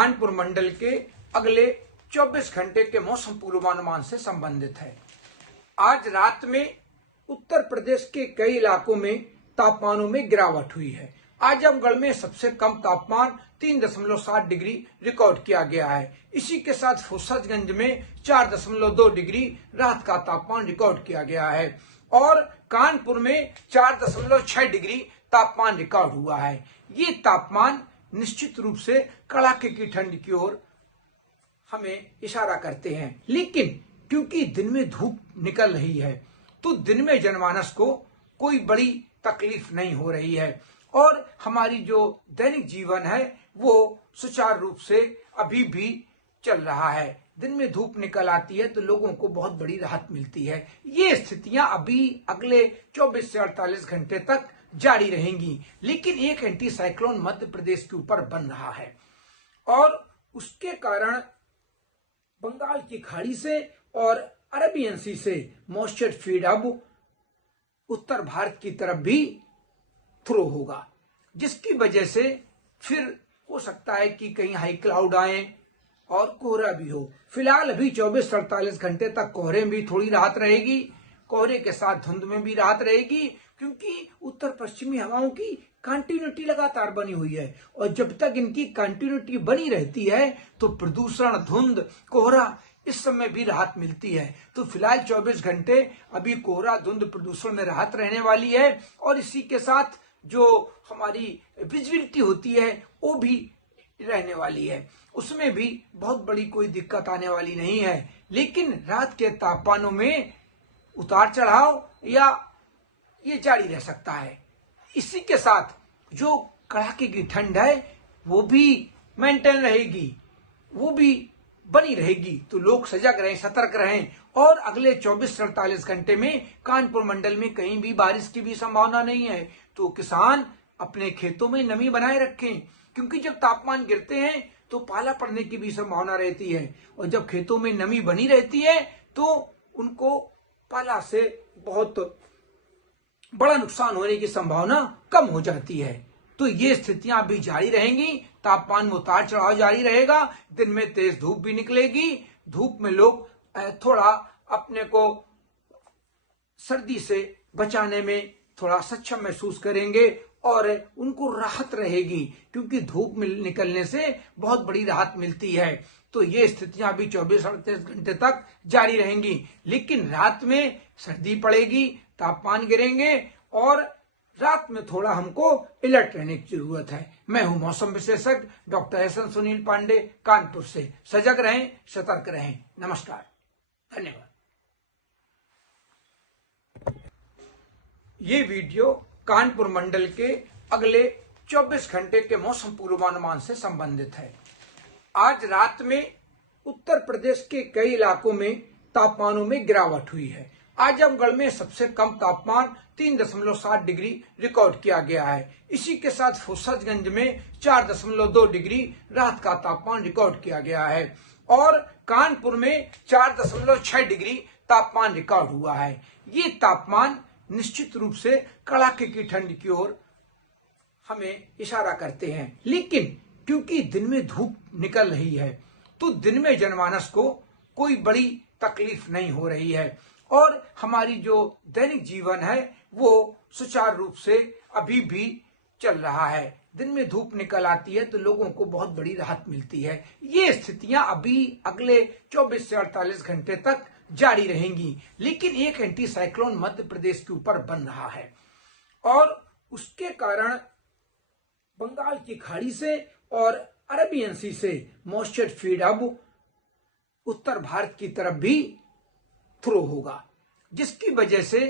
कानपुर मंडल के अगले 24 घंटे के मौसम पूर्वानुमान से संबंधित है। आज रात में उत्तर प्रदेश के कई इलाकों में तापमानों में गिरावट हुई है। आजमगढ़ में सबसे कम तापमान 3.7 डिग्री रिकॉर्ड किया गया है। इसी के साथ फुर्सतगंज में 4.2 डिग्री रात का तापमान रिकॉर्ड किया गया है और कानपुर में 4.6 डिग्री तापमान रिकॉर्ड हुआ है। ये तापमान निश्चित रूप से कड़ाके की ठंड की ओर हमें इशारा करते हैं, लेकिन क्योंकि दिन में धूप निकल रही है तो दिन में जनमानस को कोई बड़ी तकलीफ नहीं हो रही है और हमारी जो दैनिक जीवन है वो सुचारू रूप से अभी भी चल रहा है। दिन में धूप निकल आती है तो लोगों को बहुत बड़ी राहत मिलती है। ये स्थितियां अभी अगले 24 से 48 घंटे तक जारी रहेंगी, लेकिन एक एंटी साइक्लोन मध्य प्रदेश के ऊपर बन रहा है और उसके कारण बंगाल की खाड़ी से और अरबियन सी से मॉइस्चर फीड अब उत्तर भारत की तरफ भी थ्रो होगा, जिसकी वजह से फिर हो सकता है कि कहीं हाई क्लाउड आए और कोहरा भी हो। फिलहाल अभी 24 से 48 घंटे तक कोहरे में भी थोड़ी राहत रहेगी, कोहरे के साथ धुंध में भी राहत रहेगी, क्योंकि उत्तर पश्चिमी हवाओं की कंटिन्यूटी लगातार बनी हुई है और जब तक इनकी कंटिन्यूटी बनी रहती है तो प्रदूषण, धुंध, कोहरा इस समय भी राहत मिलती है। तो फिलहाल 24 घंटे अभी कोहरा, धुंध, प्रदूषण में राहत रहने वाली है और इसी के साथ जो हमारी विजिबिलिटी होती है वो भी रहने वाली है, उसमें भी बहुत बड़ी कोई दिक्कत आने वाली नहीं है। लेकिन रात के तापमानों में उतार चढ़ाव या ये जारी रह सकता है। इसी के साथ जो कड़ाके की ठंड है वो भी मेंटेन रहेगी, वो भी बनी रहेगी। तो लोग सजग रहें, सतर्क रहें और अगले 24 से 48 घंटे में कानपुर मंडल में कहीं भी बारिश की भी संभावना नहीं है। तो किसान अपने खेतों में नमी बनाए रखें, क्योंकि जब तापमान गिरते हैं तो पाला पड़ने की भी संभावना रहती है और जब खेतों में नमी बनी रहती है तो उनको पाला से बहुत बड़ा नुकसान होने की संभावना कम हो जाती है। तो ये स्थितियां अभी जारी रहेंगी, तापमान में उतार चढ़ाव जारी रहेगा, दिन में तेज धूप भी निकलेगी। धूप में लोग थोड़ा अपने को सर्दी से बचाने में थोड़ा सक्षम महसूस करेंगे और उनको राहत रहेगी, क्योंकि धूप में निकलने से बहुत बड़ी राहत मिलती है। तो ये स्थितियां अभी 24-48 घंटे तक जारी रहेंगी, लेकिन रात में सर्दी पड़ेगी, तापमान गिरेंगे और रात में थोड़ा हमको अलर्ट रहने की जरूरत है। मैं हूं मौसम विशेषज्ञ डॉक्टर एस.एन. सुनील पांडे, कानपुर से। सजग रहें, सतर्क रहें। नमस्कार, धन्यवाद। ये वीडियो कानपुर मंडल के अगले 24 घंटे के मौसम पूर्वानुमान से संबंधित है। आज रात में उत्तर प्रदेश के कई इलाकों में तापमानों में गिरावट हुई है। आजमगढ़ में सबसे कम तापमान 3.7 डिग्री रिकॉर्ड किया गया है। इसी के साथ फुर्सतगंज में 4.2 डिग्री रात का तापमान रिकॉर्ड किया गया है और कानपुर में 4.6 डिग्री तापमान रिकॉर्ड हुआ है। ये तापमान निश्चित रूप से कड़ाके की ठंड की ओर हमें इशारा करते हैं, लेकिन क्योंकि दिन में धूप निकल रही है तो दिन में जनमानस को कोई बड़ी तकलीफ नहीं हो रही है और हमारी जो दैनिक जीवन है वो सुचारू रूप से अभी भी चल रहा है। दिन में धूप निकल आती है तो लोगों को बहुत बड़ी राहत मिलती है। ये स्थितियां अभी अगले 24 से 48 घंटे तक जारी रहेंगी, लेकिन एक एंटी साइक्लोन मध्य प्रदेश के ऊपर बन रहा है और उसके कारण बंगाल की खाड़ी से और अरबियन सी से मॉइस्चर फीड अब उत्तर भारत की तरफ भी थ्रो होगा, जिसकी वजह से